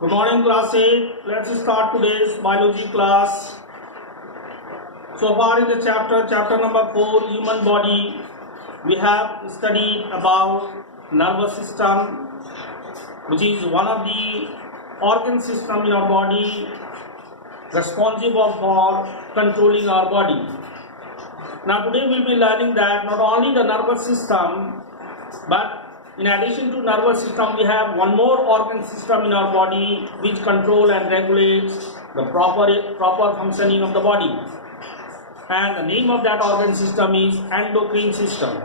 Good morning, class 8. Let's start today's biology class. So far in the chapter number 4, human body, we have studied about nervous system, which is one of the organ system in our body responsible for controlling our body. Now today we will be learning that not only the nervous system, but in addition to nervous system, we have one more organ system in our body which control and regulates the proper functioning of the body. And the name of that organ system is endocrine system.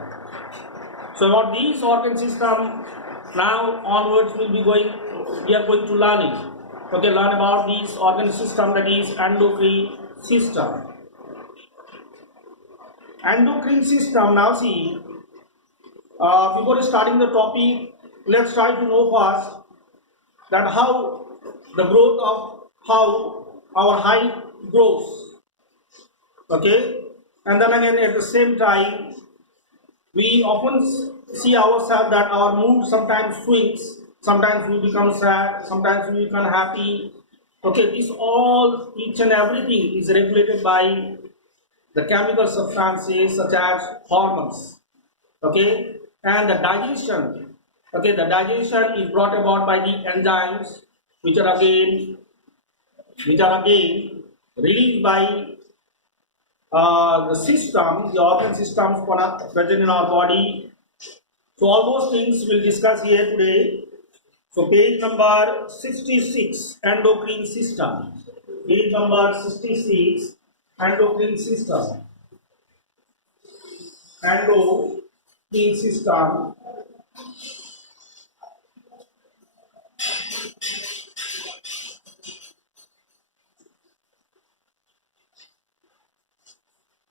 So about these organ system, now onwards we are going to learn it. Okay, learn about this organ system, that is endocrine system. Endocrine system, now see, before starting the topic, let's try to know first that how the growth of how our height grows. Okay, and then again at the same time, we often see ourselves that our mood sometimes swings. Sometimes we become sad, sometimes we become happy. Okay, this all, each and everything is regulated by the chemical substances such as hormones. Okay, and the digestion. Okay, the digestion is brought about by the enzymes, which are again released by the system, the organ systems present in our body. So all those things we'll discuss here today. So page number 66, endocrine system. Page number 66, endocrine system. Endocrine system.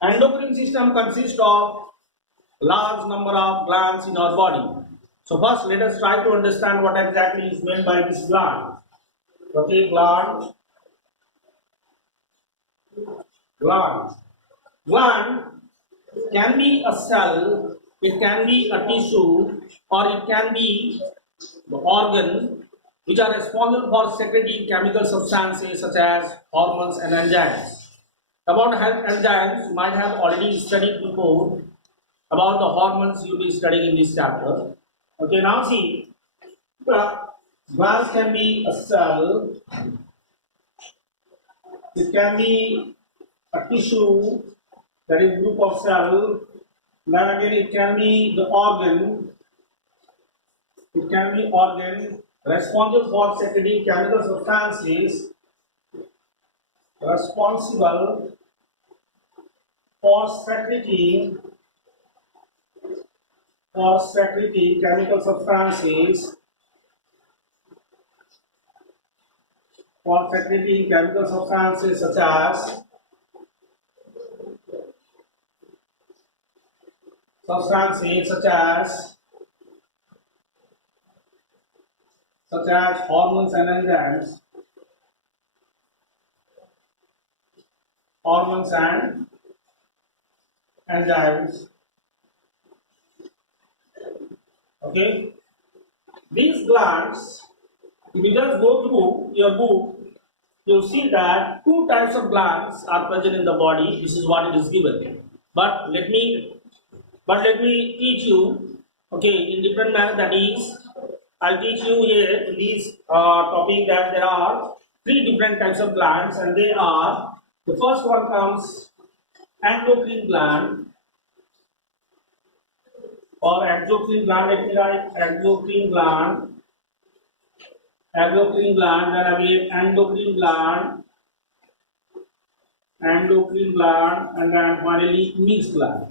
Endocrine system consists of large number of glands in our body. So first let us try to understand what exactly is meant by this gland. Okay, gland can be a cell, it can be a tissue, or it can be the organ which are responsible for secreting chemical substances such as hormones and enzymes. About enzymes, you might have already studied before. About the hormones, you will be studying in this chapter. Okay, now see, glands can be a cell, it can be a tissue, that is group of cells. Then again, it can be the organ. It can be organ responsible for secreting chemical substances, responsible for secreting chemical substances, such as hormones and enzymes. Okay, these glands, if you just go through your book, you'll see that two types of glands are present in the body. This is what it is given. But let me teach you, okay, in different manner. That is, I'll teach you here in this topic that there are three different types of glands, and they are, the first one comes endocrine gland or exocrine gland. Let me write exocrine gland, then again endocrine gland, and then finally Meigs gland.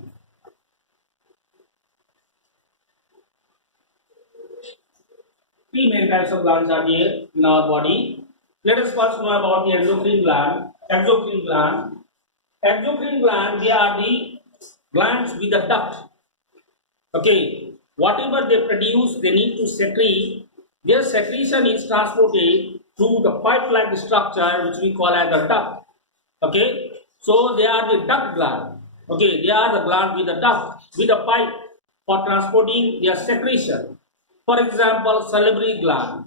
Three main types of glands are here in our body. Let us first know about the exocrine gland. Exocrine gland, they are the glands with a duct. Okay, whatever they produce, they need to secrete. Their secretion is transported through the pipe-like structure, which we call as the duct. Okay, so they are the duct gland. Okay, they are the gland with a duct, with a pipe for transporting their secretion. For example, salivary gland.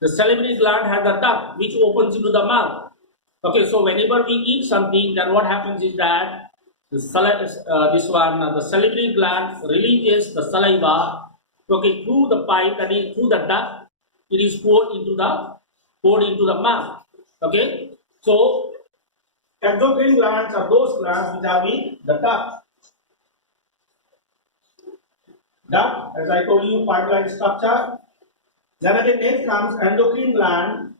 The salivary gland has the duct which opens into the mouth. Okay, so whenever we eat something, then what happens is that the salivary gland releases the saliva. Okay, through the pipe, that is through the duct, it is poured into the mouth. Okay, so exocrine glands are those glands which are with the duct. Duct, as I told you, pipe-like structure. Then again, next comes endocrine gland,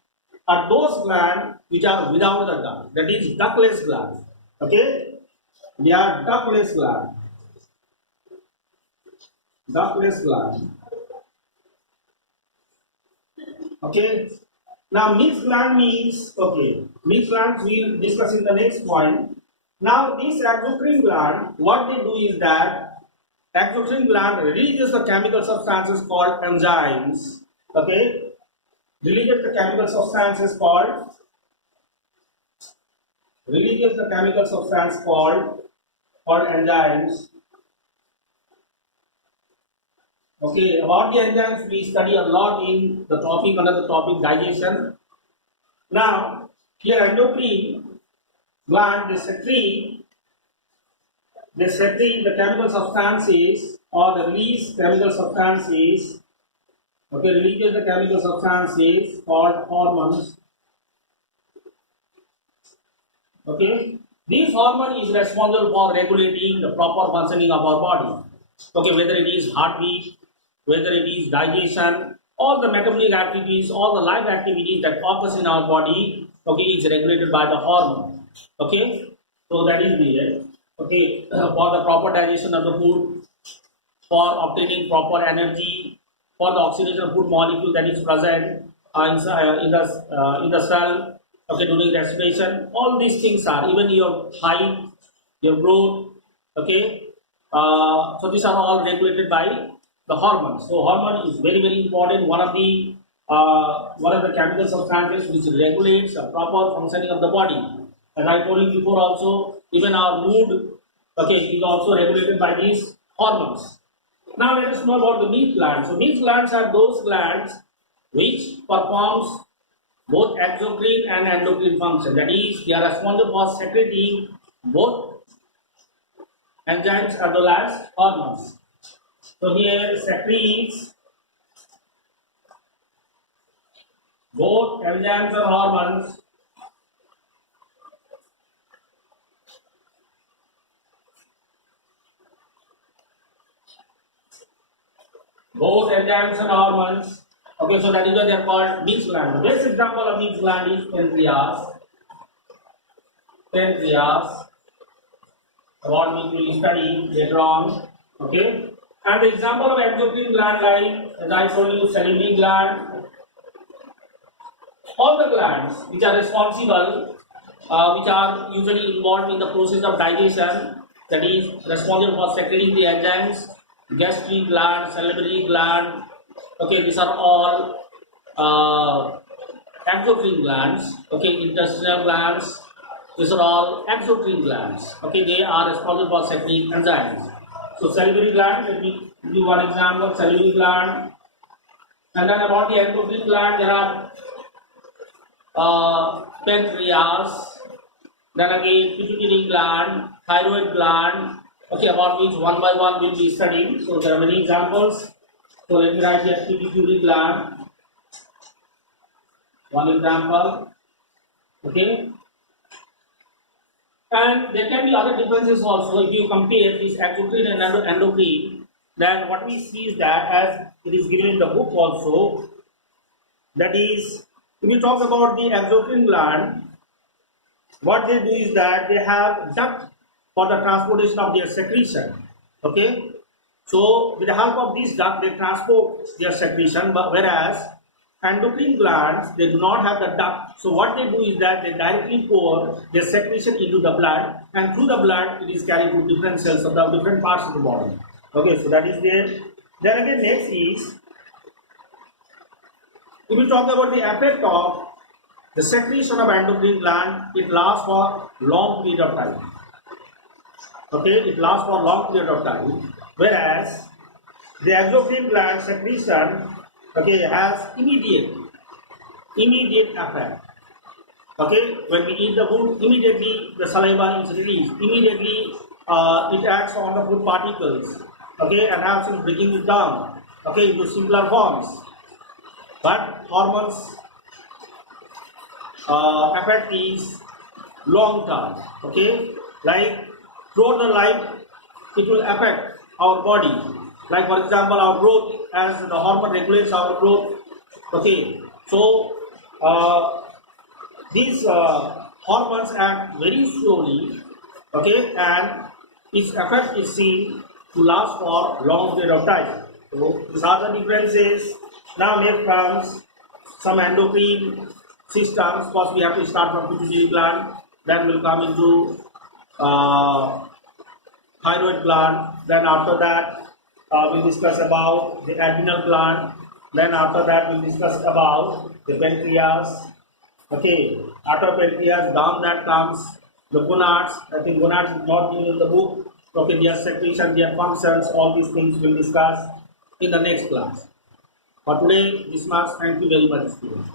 are those glands which are without the duct. That is ductless glands. Okay, they are ductless glands. Ductless gland. Okay. Now mixed gland means, okay, mixed glands we will discuss in the next point. Now this exocrine gland, what they do is that exocrine gland releases the chemical substances called enzymes. Okay, releases the chemical substances called enzymes. Okay, about the enzymes we study a lot in the topic under the topic digestion. Now here endocrine gland they secrete the chemical substances or the release chemical substances. Okay, releases the chemical substances called hormones. Okay, this hormone is responsible for regulating the proper functioning of our body. Okay, whether it is heartbeat, whether it is digestion, all the metabolic activities, all the life activities that occurs in our body, okay, is regulated by the hormone. Okay, so that is there. Okay, for the proper digestion of the food, for obtaining proper energy, for the oxidation of food molecule that is present in the cell, okay, during respiration. All these things are, even your height, your growth, okay, so these are all regulated by the hormones. So hormone is very, very important. One of the chemical substances which regulates the proper functioning of the body. As I told you before also, even our mood, okay, is also regulated by these hormones. Now let us know about the meat glands. So meat glands are those glands which performs both exocrine and endocrine function. That is, they are responsible for secreting both enzymes as well as hormones. So here secretes both enzymes and hormones. Both enzymes and hormones. Okay, so that is why they are called meat gland. The best example of meat gland is pancreas. What we will study later on. Okay, and the example of endocrine gland, like as I told you, salivary gland. All the glands which are responsible, which are usually involved in the process of digestion, that is responsible for secreting the enzymes, gastric gland, salivary gland. Okay, these are all exocrine glands. Okay, intestinal glands. These are all exocrine glands. Okay, they are responsible for secreting enzymes. So salivary gland, let me give one example. Salivary gland, and then about the endocrine gland, there are pancreas. Then again, pituitary gland, thyroid gland. Okay, about which one by one we will be studying. So there are many examples. So let me write here pituitary gland. One example. Okay. And there can be other differences also. If you compare this exocrine and endocrine, then what we see is that, as it is given in the book also, that is, if you talk about the exocrine gland, what they do is that they have duct for the transportation of their secretion. Okay, so with the help of this duct they transport their secretion, but whereas endocrine glands, they do not have the duct. So what they do is that they directly pour their secretion into the blood, and through the blood it is carried to different cells of the different parts of the body. Okay, so that is there. Then again, next is, if we talk about the effect of the secretion of endocrine gland, it lasts for long period of time. Okay, it lasts for long period of time, whereas the exocrine gland secretion, okay, has immediate immediate effect. Okay, when we eat the food, immediately the saliva is released. Immediately it acts on the food particles. Okay, and helps in breaking it down. Okay, into simpler forms. But hormones effect is long term. Okay, like throughout the life, it will affect our body. Like for example, our growth, as the hormone regulates our growth. Okay, so these hormones act very slowly, okay, and its effect is seen to last for long period of time. So these are the differences. Now next comes some endocrine systems. First we have to start from pituitary gland, then we'll come into thyroid gland, then after that we'll discuss about the adrenal gland, then after that we'll discuss about the pancreas. Okay, after pancreas, down that comes the gonads. I think gonads is not given in the book. Okay, their secretion, their functions, all these things we'll discuss in the next class. For today, this much. Thank you very much, students.